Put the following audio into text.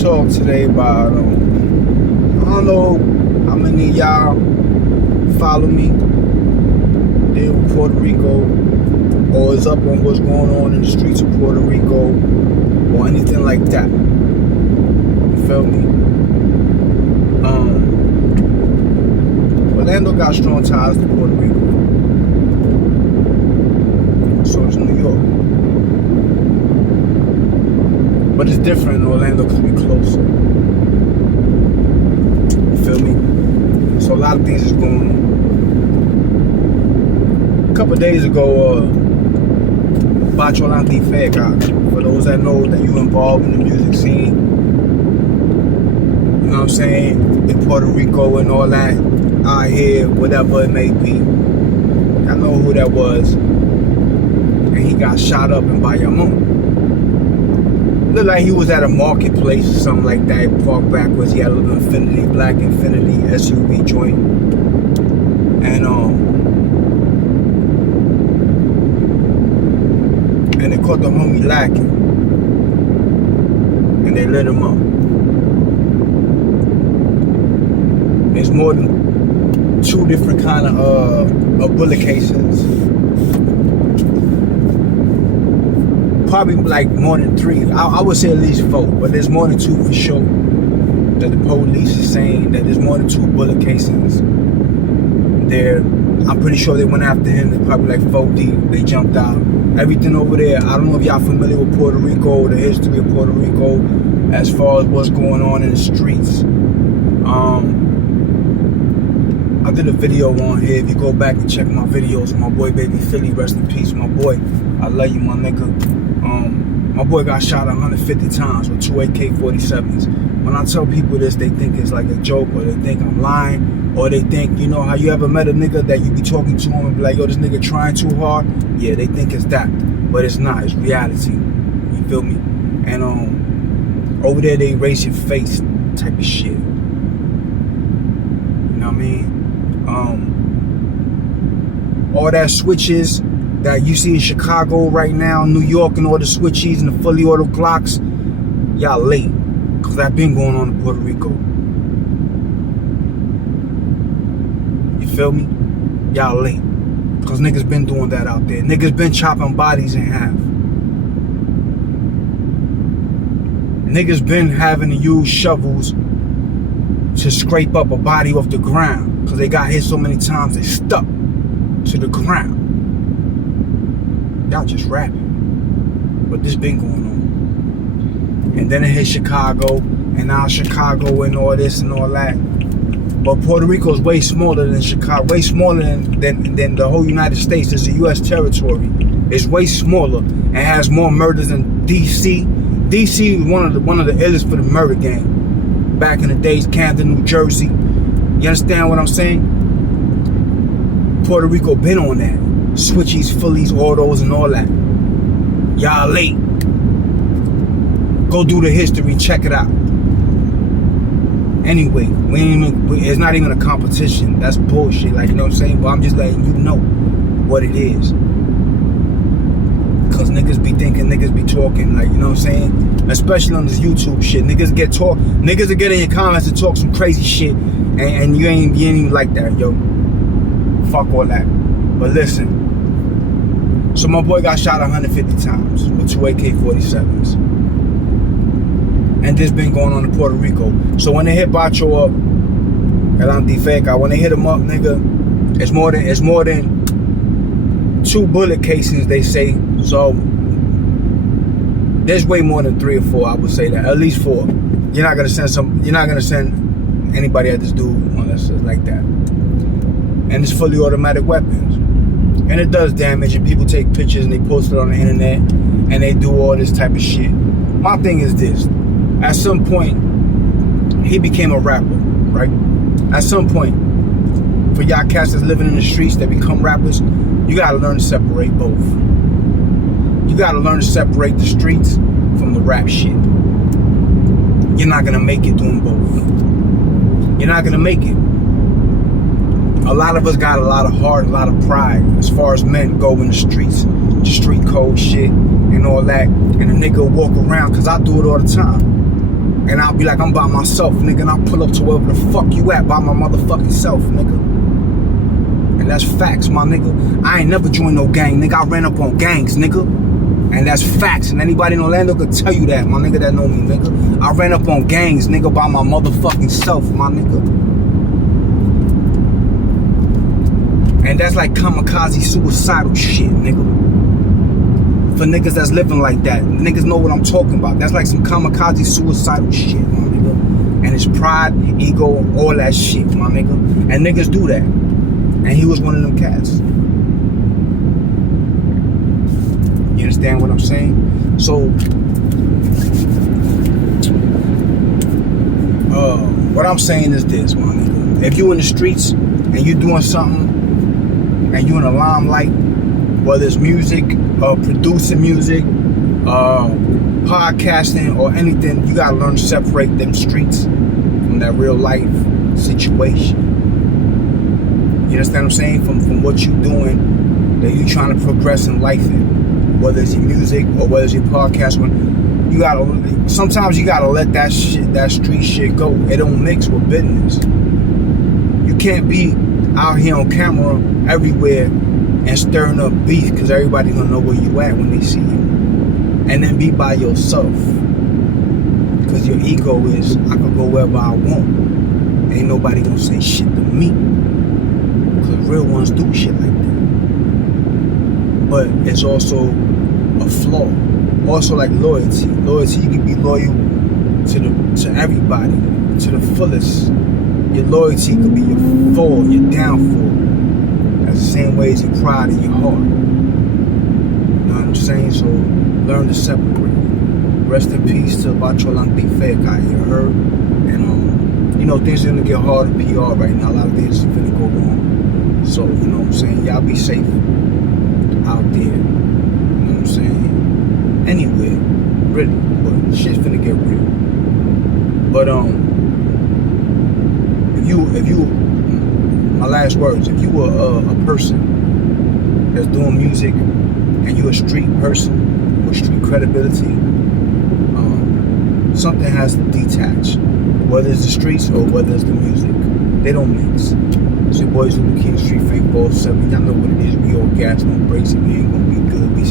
talk today about, I don't know how many of y'all follow me there in Puerto Rico or is up on what's going on in the streets of Puerto Rico or anything like that. You feel me? Orlando got strong ties to Puerto Rico. So does New York. But it's different in Orlando because we're closer. You feel me? So a lot of things is going on. A couple of days ago, pacho, antifeka, for those that know that you involved in the music scene, you know what I'm saying, in Puerto Rico and all that, out here, whatever it may be. I know who that was. And he got shot up in Bayamon. Looked like he was at a marketplace or something like that. Parked backwards. He had a little Infinity, black Infinity SUV joint. And they caught the homie lacking. And they lit him up. There's more than 2 different kind of bullet casings. Probably like more than 3. I would say at least 4, but there's more than 2 for sure. That the police is saying that there's more than 2 bullet casings there. I'm pretty sure they went after him. They're probably like 4 deep. They jumped out. Everything over there. I don't know if y'all familiar with Puerto Rico, the history of Puerto Rico, as far as what's going on in the streets. I did a video on here. If you go back and check my videos, my boy Baby Philly, rest in peace, my boy. I love you, my nigga. My boy got shot 150 times with 2 AK-47s. When I tell people this, they think it's like a joke, or they think I'm lying, or they think, you know how you ever met a nigga that you be talking to him and be like, yo, this nigga trying too hard? Yeah, they think it's that, but it's not. It's reality. You feel me? And over there they raise your face type of shit. You know what I mean? All that switches that you see in Chicago right now, New York, and all the switchies and the fully auto Glocks, y'all late. Because that been going on in Puerto Rico. You feel me? Y'all late. Because niggas been doing that out there. Niggas been chopping bodies in half. Niggas been having to use shovels to scrape up a body off the ground. Because they got hit so many times they stuck to the ground. Y'all just rapping. But this been going on. And then it hit Chicago, and now Chicago and all this and all that. But Puerto Rico is way smaller than Chicago, way smaller than the whole United States. It's a U.S. territory. It's way smaller and has more murders than D.C. D.C. is one of the illest for the murder game. Back in the days, Camden, New Jersey. You understand what I'm saying? Puerto Rico been on that. Switchies, fullies, autos, and all that. Y'all late. Go do the history, check it out. Anyway, it's not even a competition. That's bullshit, like, you know what I'm saying? But I'm just letting you know what it is. Cause niggas be thinking, niggas be talking, like, you know what I'm saying? Especially on this YouTube shit. Niggas will get in your comments and talk some crazy shit, and you ain't even like that, yo. Fuck all that. But listen. So my boy got shot 150 times with 2 AK-47s. And this been going on in Puerto Rico. So when they hit Pacho up, el antifeka, when they hit him up, nigga, it's more than 2 bullet casings, they say. So there's way more than 3 or 4, I would say that. At least 4. You're not gonna send anybody at this dude unless it's like that. And it's fully automatic weapons. And it does damage, and people take pictures and they post it on the internet and they do all this type of shit. My thing is this. At some point, he became a rapper, right? At some point, for y'all cats that's living in the streets that become rappers, you gotta learn to separate both. You gotta learn to separate the streets from the rap shit. You're not gonna make it doing both. You're not gonna make it. A lot of us got a lot of heart, a lot of pride as far as men go in the streets, the street code shit and all that. And a nigga walk around, cause I do it all the time. And I'll be like, I'm by myself, nigga, and I'll pull up to wherever the fuck you at by my motherfucking self, nigga. And that's facts, my nigga. I ain't never joined no gang, nigga. I ran up on gangs, nigga. And that's facts. And anybody in Orlando could tell you that, my nigga that know me, nigga. I ran up on gangs, nigga, by my motherfucking self, my nigga. And that's like kamikaze suicidal shit, nigga. For niggas that's living like that, niggas know what I'm talking about. That's like some kamikaze suicidal shit, my nigga. And it's pride, ego, all that shit, my nigga. And niggas do that. And he was one of them cats. You understand what I'm saying? So, what I'm saying is this, my nigga. If you in the streets and you doing something and you in the limelight, whether it's music, producing music, podcasting, or anything, you gotta learn to separate them streets from that real life situation. You understand what I'm saying? From what you doing that you trying to progress in life in, whether it's your music or whether it's your podcast. When you gotta, sometimes you gotta let that shit, that street shit go. It don't mix with business. You can't be out here on camera everywhere and stirring up beef because everybody gonna know where you at when they see you. And then be by yourself. Because your ego is, I can go wherever I want. Ain't nobody gonna say shit to me. Because real ones do shit like that. But it's also a flaw. Also like loyalty. Loyalty, you can be loyal to everybody, to the fullest. Your loyalty could be your fall, your downfall. That's the same way as your pride in your heart. You know what I'm saying? So learn to separate. Rest in peace to pacho, antifeka, you heard? And you know, things are gonna get hard in PR right now. A lot of things are gonna go wrong. So, you know what I'm saying? Y'all be safe out there. You know what I'm saying? Anywhere, really. But shit's finna get real. But if you my last words, if you were a person that's doing music and you're a street person with street credibility, something has to detach, whether it's the streets or whether it's the music. They don't mix. It's your boys who the King Street Fake Ball 7. Y'all know what it is. We all gas, no brakes, and we ain't gonna be good. Be